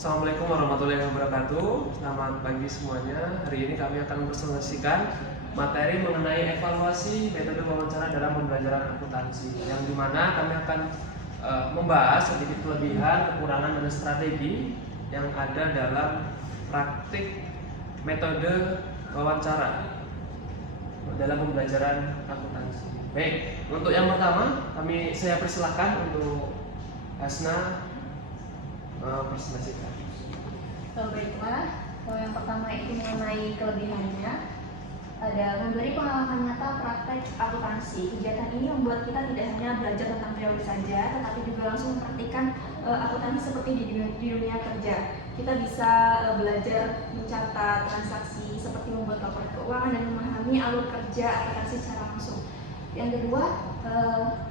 Assalamualaikum warahmatullahi wabarakatuh. Selamat pagi semuanya. Hari ini kami akan presentasikan materi mengenai evaluasi metode wawancara dalam pembelajaran akuntansi, yang dimana kami akan membahas sedikit kelebihan, kekurangan, dan strategi yang ada dalam praktik metode wawancara dalam pembelajaran akuntansi. Baik, untuk yang pertama saya persilahkan untuk Hasna presentasikan. Baiklah, kalau yang pertama itu mengenai kelebihannya, ada memberi pengalaman nyata praktek akuntansi. Kegiatan ini membuat kita tidak hanya belajar tentang teori saja, tetapi juga langsung mempraktikkan akuntansi seperti di dunia kerja. Kita bisa belajar mencatat transaksi, seperti membuat laporan keuangan dan memahami alur kerja akuntansi secara langsung. Yang kedua,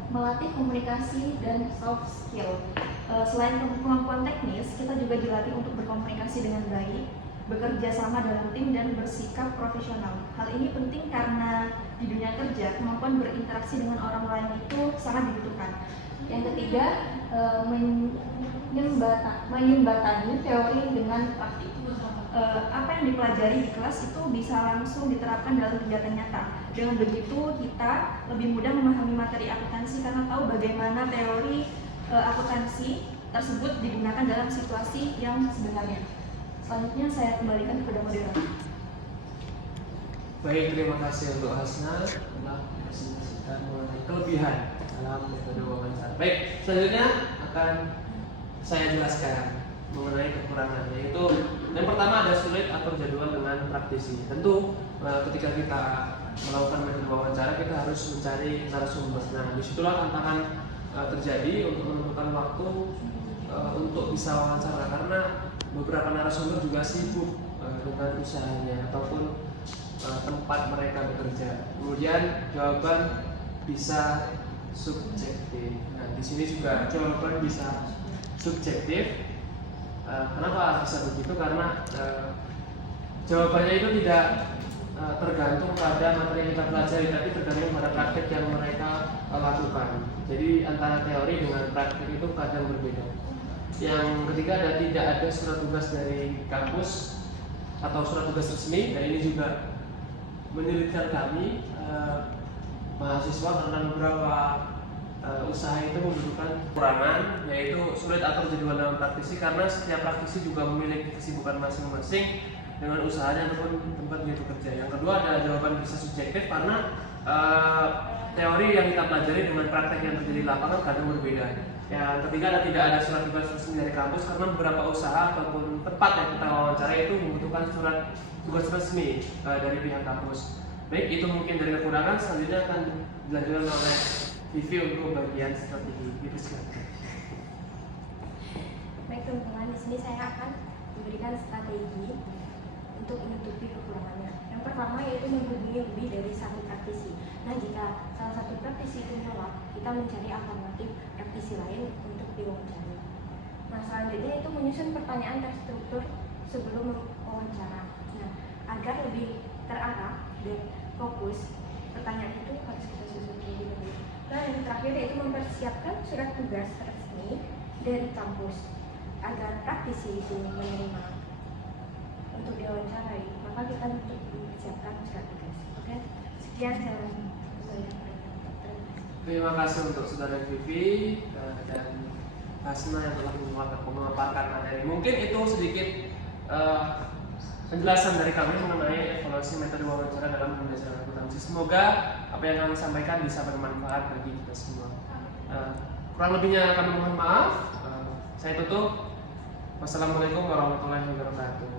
melatih komunikasi dan soft skill. Selain kemampuan teknis, kita juga dilatih untuk berkomunikasi dengan baik, bekerja sama dalam tim, dan bersikap profesional. Hal ini penting karena di dunia kerja, kemampuan berinteraksi dengan orang lain itu sangat dibutuhkan. Yang ketiga, menyembatani teori dengan praktik. Apa yang dipelajari di kelas itu bisa langsung diterapkan dalam kegiatan nyata. Dengan begitu, kita lebih mudah memahami materi akuntansi karena tahu bagaimana teori akuntansi tersebut digunakan dalam situasi yang sebenarnya. Selanjutnya saya kembalikan kepada moderator. Baik, terima kasih untuk Hasna telah presentasikan mengenai kelebihan dalam metode wawancara. Baik, selanjutnya akan saya jelaskan mengenai kekurangan, yaitu yang pertama ada sulit atur jadwal dengan praktisi. Tentu ketika kita melakukan metode wawancara, kita harus mencari narasumber. Nah, disitulah tantangan terjadi untuk menentukan waktu untuk bisa wawancara, karena beberapa narasumber juga sibuk dengan usahanya ataupun tempat mereka bekerja. Kemudian jawaban bisa subjektif. Nah, di sini juga jawaban bisa subjektif. Kenapa bisa begitu? Karena jawabannya itu tidak tergantung pada materi yang kita pelajari, tapi tergantung pada praktek yang mereka lakukan. Jadi antara teori dengan praktek itu kadang berbeda. Yang ketiga tidak ada surat tugas dari kampus atau surat tugas resmi, dan ini juga menyulitkan kami mahasiswa karena beberapa usaha itu membutuhkan kekurangan, yaitu sulit atur jadwal dalam praktisi karena setiap praktisi juga memiliki kesibukan masing-masing dengan usahanya ataupun tempat dia bekerja. Yang kedua ada jawaban bisa subjektif karena teori yang kita pelajari dengan praktek yang terjadi di lapangan kadang berbeda. Yang ketiga tidak ada surat tugas resmi dari kampus karena beberapa usaha ataupun tempat yang kita wawancara itu membutuhkan surat tugas resmi dari pihak kampus. Baik, itu mungkin dari kekurangan. Selanjutnya akan dilanjutkan oleh Vivi untuk bagian strategi. Dipersilakan. Baik teman-teman, di sini saya akan memberikan strategi untuk menutupi kekurangannya. Yang pertama yaitu menghubungi lebih dari satu praktisi. Nah, jika salah satu praktisi itu menolak, kita mencari alternatif praktisi lain untuk diwawancara. Nah, selanjutnya itu menyusun pertanyaan terstruktur sebelum wawancara. Nah, agar lebih terarah dan fokus, pertanyaan itu harus kita susun terlebih dahulu. Nah, yang terakhir yaitu mempersiapkan surat tugas resmi dari kampus agar praktisi itu menerima untuk diwawancarai, maka kita untuk mempersiapkan surat tugas. Oke, sekian saya Terima kasih untuk saudara Vivi dan Hasna yang telah memaparkan materi. Mungkin itu sedikit penjelasan dari kami mengenai evaluasi metode wawancara dalam pembelajaran akuntansi. Semoga apa yang kami sampaikan bisa bermanfaat bagi kita semua. Kurang lebihnya kami mohon maaf. Saya tutup. Wassalamualaikum warahmatullahi wabarakatuh.